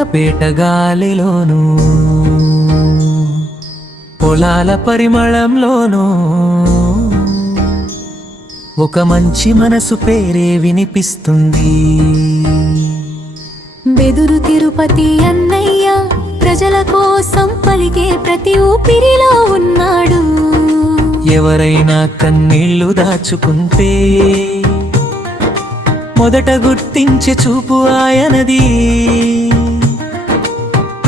చంద్రపేట గాలిలోను పొలాల పరిమళంలోనూ ఒక మంచి మనసు పేరే వినిపిస్తుంది. బెదురు తిరుపతి అన్నయ్య ప్రజల కోసం పలికే ప్రతి ఊపిరిలో ఉన్నాడు. ఎవరైనా కన్నీళ్ళు దాచుకుంటే మొదట గుర్తించే చూపు ఆయనది.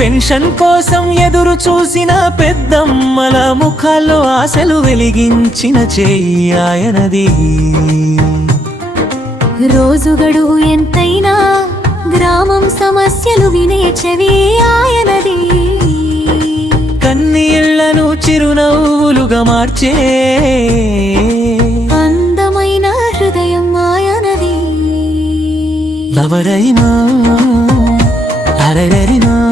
పెన్షన్ కోసం ఎదురు చూసిన పెద్దమ్మల ముఖాల్లో ఆశలు వెలిగించిన చేయి ఆయనది. రోజు గడువు ఎంతైనా గ్రామం సమస్యలు వినే చెవి ఆయనది. కన్నీళ్ళను చిరునవ్వులుగా మార్చే అందమైన హృదయం ఆయనది. ఎవరైనా అరగరినా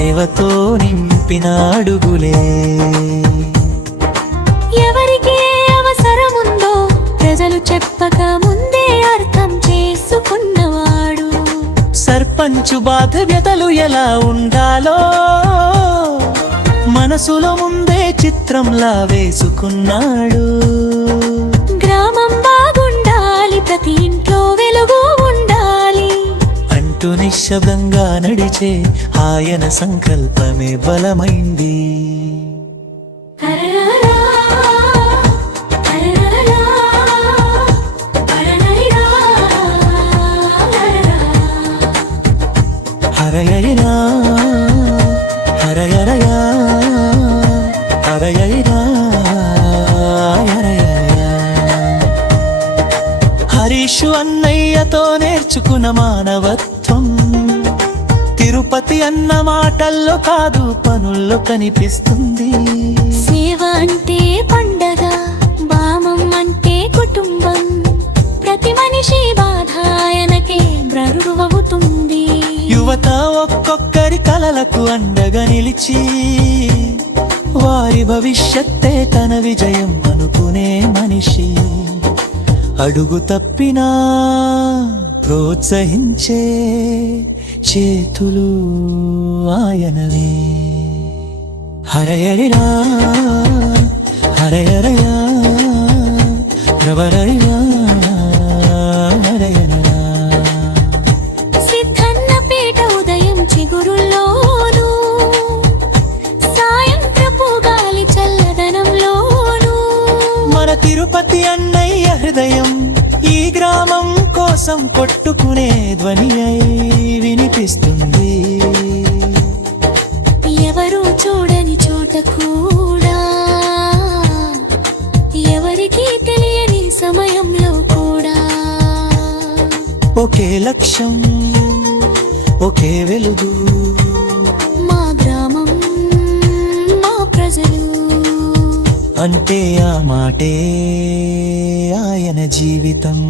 సేవతో నింపిన అడుగులే ఎవరికి అవసరముందో ప్రజలు చెప్పక ముందే అర్థం చేసుకున్నవాడు. సర్పంచు బాధ్యతలు ఎలా ఉండాలో మనసులో ముందే చిత్రంలా వేసుకున్నాడు. నిశ్శబ్దంగా నడిచే ఆయన సంకల్పమే బలమైంది. హరయరా హరయరయా హరయరా హరీషు అన్నయ్యతో నేర్చుకున్న మానవత్వం తిరుపతి అన్న మాటల్లో కాదు పనుల్లో కనిపిస్తుంది. సేవ అంటే పండగ బామం అంటే కుటుంబం. ప్రతి మనిషి బాధ ఆయనకే బ్రరువవుతుంది యువత ఒక్కొక్కరి కలలకు అండగా నిలిచి వారి భవిష్యత్తే తన విజయం అనుకునే మనిషి. అడుగు తప్పినా ప్రోత్సహించే చేతులు ఆయనవే. హరయరిరా హరయరయా రవరయా హరయరరా సిద్ధన్నపేట ఉదయం చిగురుల్లోనూ సాయంత్రపు గాలి చల్లదనంలోనూ. మన తిరుపతి అన్నయ్య హృదయం ఈ గ్రామం కోసం కొట్టుకునే ధ్వని అయి వినిపిస్తుంది ఎవరు చూడని చోట కూడా ఎవరికీ తెలియని సమయంలో కూడా. ఒకే లక్ష్యం ఒకే వెలుగు. మా గ్రామం మా ప్రజలు. అంటే ఆ మాటే ఆయన జీవితం.